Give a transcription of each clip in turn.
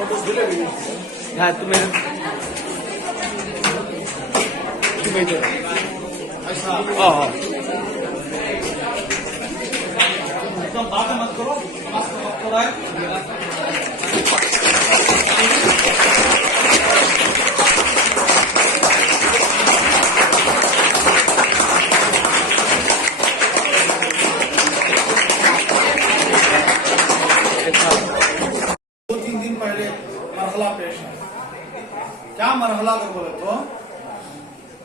हाँ तुम्हें एकदम बातें मत करो, मत हो रहा है। दो तीन दिन पहले मरहला पेश है। क्या मरहला अगर बोले तो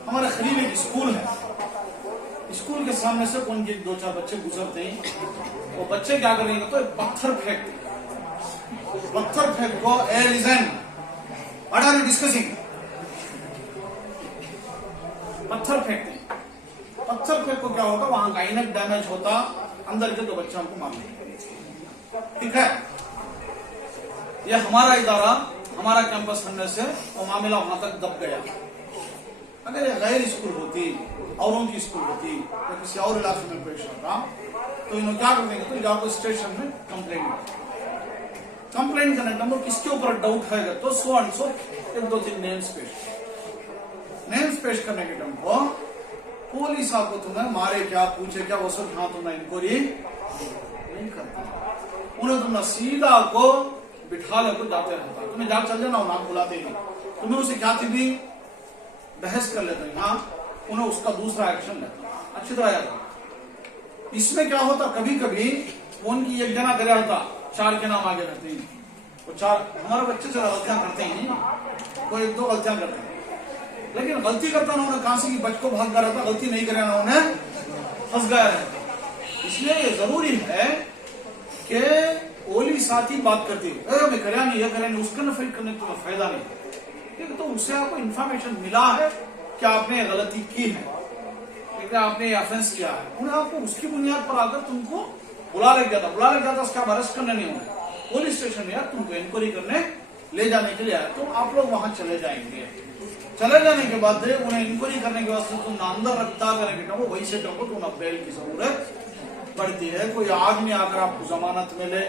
हमारे करीब एक स्कूल है, स्कूल के सामने से उनके दो चार बच्चे गुजरते हैं। वो बच्चे क्या करेंगे तो पत्थर फेंकते, पत्थर फेंक को ए listen what are you discussing, पत्थर फेंकते हैं। पत्थर फेंक को क्या होगा, वहां गाइनक डैमेज होता, अंदर के दो बच्चे हमको मारते। ठीक है, ये हमारा इदारा, हमारा कैंपस बनने से वो मामला वहां तक दब गया। अगर ये गैर स्कूल होती, औरों की स्कूल होती या किसी और इलाके में पेश होता तो इन्होंने क्या कर देंगे, तो जाकर स्टेशन में कंप्लेंट करने का किसके ऊपर डाउट है तो सो एंड सो एक दो तीन नेम्स पेश करने के टाइम को पुलिस आपको तुम्हें मारे क्या, पूछे क्या, वो सब हाँ तुमने इंक्वायरी नहीं करता। उन्हें तुमने सीधा को बिठा ले जाते रहता, तुम्हें जा चल जाना नाम बुलाते नहीं, तुम्हें उसे क्या थी भी बहस कर लेते हैं, हाँ उन्हें उसका दूसरा एक्शन लेता अच्छी तरह याद। इसमें क्या होता, कभी कभी उनकी एक जना गया होता, चार के नाम आगे रहते हैं, वो चार हमारे बच्चे जो गलतियां करते हैं, कोई एक दो गलतियां करते हैं, लेकिन गलती करता ना उन्हें कहां से कि बच को भाग गया रहता, गलती नहीं करे ना उन्हें फंस गया रहता। इसलिए ये जरूरी है कि ओली साथी बात करती है, मैं करा नहीं, ये करा नहीं, उसका नफी करने का फायदा नहीं, तो उससे आपको इंफॉर्मेशन मिला है कि आपने गलती की है, आपने ऑफेंस किया है, उन्हें आपको उसकी बुनियाद पर आकर तुमको बुला ले जाता, उसका अरेस्ट करने नहीं होगा, पुलिस स्टेशन में यार तुमको इंक्वायरी करने ले जाने के लिए आया, तो आप लोग वहां चले जाएंगे। चले जाने के बाद उन्हें इंक्वायरी करने के बाद तुम अंदर रखता करेंगे तो वही से तुमको तुम्हें बेल की जरूरत पड़ती है। कोई आदमी आकर आपको जमानत मिले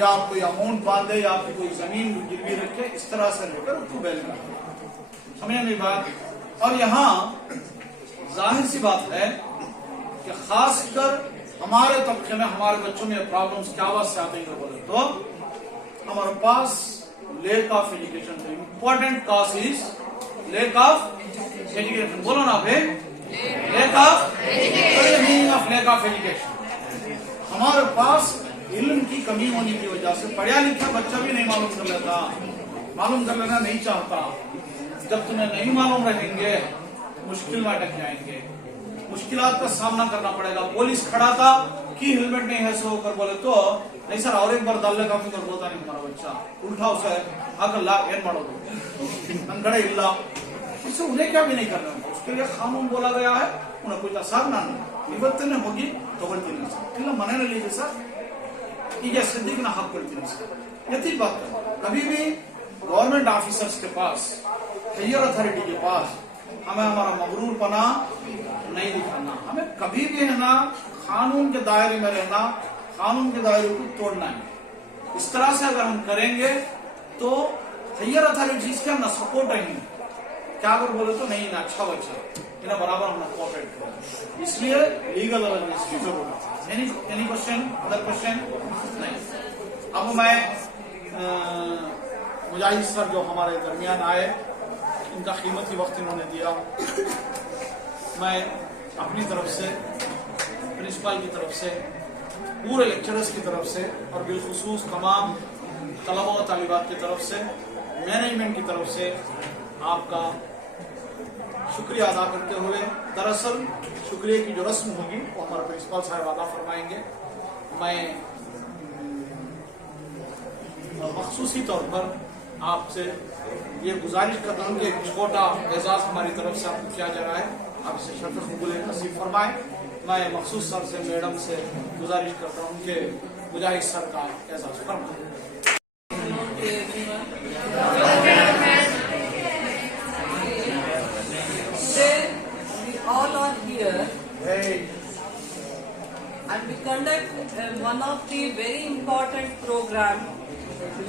या आप कोई अमाउंट बांधे या आपकी कोई जमीन गिरवी रखे, इस तरह से लेकर उसको बेल कर समझ नहीं बात। और यहाँ जाहिर सी बात है कि खासकर हमारे तबके में हमारे बच्चों में प्रॉब्लम्स क्या वजह से आते हैं बोले तो हमारे पास lack of education, important cause is lack of education. बोलो ना भाई, लेक ऑफ एजुकेशन। हमारे पास इल्म की कमी होने की वजह से पढ़ा लिखा बच्चा भी नहीं मालूम कर लेता, मालूम कर लेना नहीं चाहता। जब तुम्हें नहीं मालूम रहेंगे मुश्किल में अटक जाएंगे, मुश्किलात का सामना करना पड़ेगा। पुलिस खड़ा था कि हेलमेट नहीं है सो होकर बोले तो नहीं सर और एक बार डालने का फिर बोलता नहीं हमारा बच्चा उल्टा उसे हाकल ಏನ್ ಮಾಡೋದು ನನ್ನ ಕಡೆ ಇಲ್ಲ, इससे उन्हें क्या भी नहीं करना होगा। उसके लिए कानून बोला गया है, उन्हें कोई सर ना निवर्तने होगी तಗೊಳ್ತೀನಿ सर, ಇಲ್ಲ ಮನೆಯಲ್ಲಿ ಇದೆ सर, ಈಗ सिद्दीक ना हक ಕೊಡ್ತೀನಿ सर, यही बात कर। कभी भी गवर्नमेंट ऑफिसर्स के पास, हायर अथॉरिटी के पास हमें हमारा मगरूर पना नहीं दिखाना, हमें कभी भी है ना कानून के दायरे में रहना, कानून के दायरे को तोड़ना है। इस तरह से अगर हम करेंगे तो हायर अथॉरिटीज के हम ना सपोर्ट रहेंगे, क्या अगर बोले तो नहीं ना अच्छा बच्चा इन्हें बराबर हम कोऑपरेट करें, इसलिए लीगल अवेयरनेस की जरूरत है। एनी क्वेश्चन, अदर क्वेश्चन नहीं। अब मैं मुजाहिद सर जो हमारे दरमियान आए, इनका कीमती वक्त इन्होंने दिया, मैं अपनी तरफ से, प्रिंसिपल की तरफ से, पूरे लेक्चरर्स की तरफ से और बिलखुसूस तमाम तलबा व तालिबात की तरफ से, मैनेजमेंट की तरफ से आपका शुक्रिया अदा करते हुए, दरअसल शुक्रिया की जो रस्म होगी वो हमारा प्रिंसिपल साहब अदा फरमाएंगे। मैं मखसूसी तौर पर आपसे ये गुजारिश करता हूँ कि छोटा एजाज हमारी तरफ से आपको किया जा रहा है, आप इसे शर्फ कबूल नसीब फरमाएं। मैं मखसूस सर से, मैडम से गुजारिश करता हूँ कि मुजाहिद सर का एजाज फरमाएं। All are here and we conduct one of the very important program,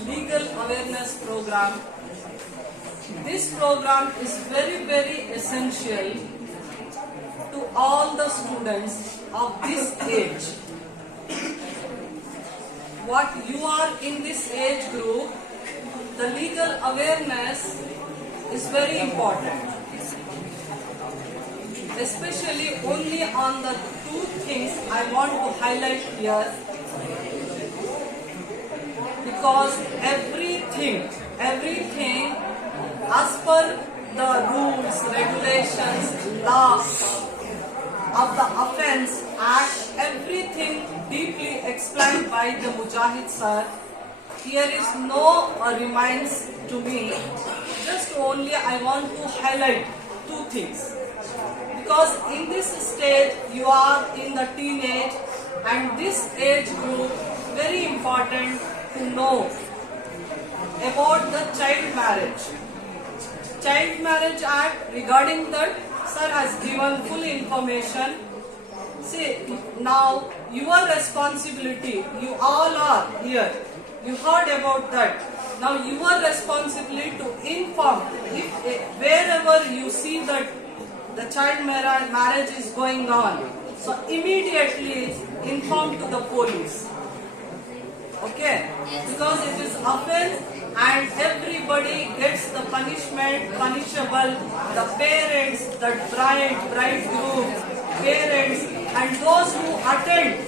legal awareness program. This program is very essential to all the students of this age. What you are in this age group, the legal awareness is very important. Especially only on the two things I want to highlight here, because everything as per the rules, regulations, laws of the offence act, everything deeply explained by the Mujahid sir. Here is no reminds to me, just only I want to highlight two things. Because in this stage you are in the teenage, and this age group very important to know about the child marriage. Child Marriage Act, regarding that, sir has given full information. See, now your responsibility, you all are here, you heard about that. Now your responsibility to inform, if wherever you see that the child marriage is going on, so immediately inform to the police. Okay? Because it is offense and everybody gets the punishment, punishable, the parents, the bridegroom, parents, and those who attend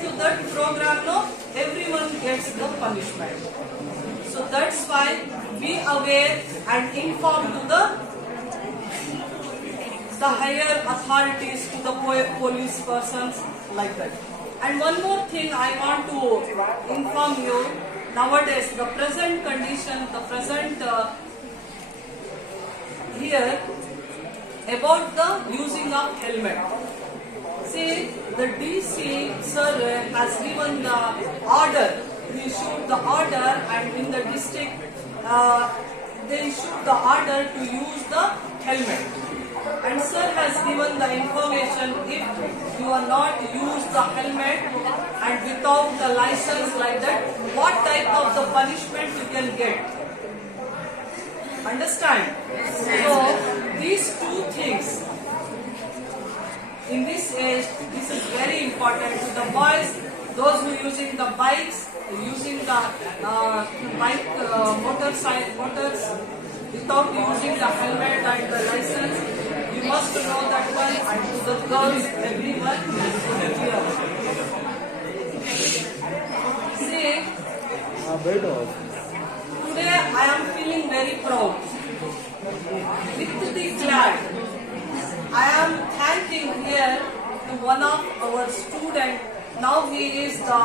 to that program, no, everyone gets the punishment. So that's why be aware and inform to the higher authorities, to the police persons, like that. And one more thing I want to inform you, nowadays the present condition, the present here about the using of helmet. See, the DC sir has given the order, he issued the order, and in the district they issued the order to use the helmet. And sir has given the information, if you are not use the helmet and without the license like that, what type of the punishment you can get. Understand? So these two things in this age, this is very important to the boys, those who using the bikes, using the motors without using the helmet and the license. You must know that one, and to the girls, everyone is here. See, today I am feeling very proud. With the glad, I am thanking here to one of our students. Now he is the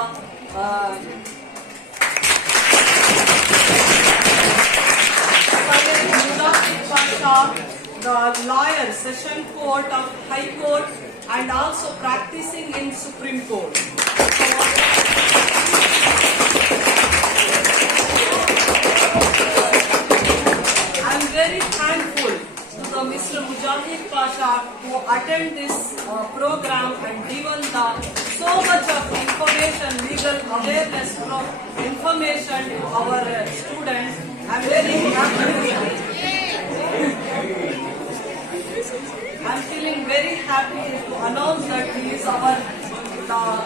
the lawyer, Session Court of High Court, and also practicing in Supreme Court. I am very thankful to the Mr. Mujahid Pasha who attend this program and given the so much of information, legal awareness information to our students. I am very happy. I am feeling very happy to announce that he is our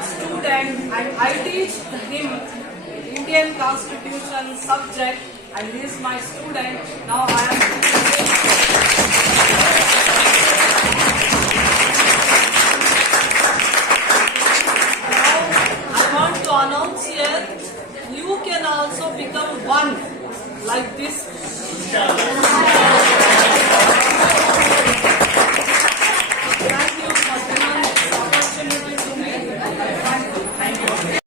student, and I teach him Indian Constitution subject, and he is my student. Now I am now I want to announce here, you can also become one like this.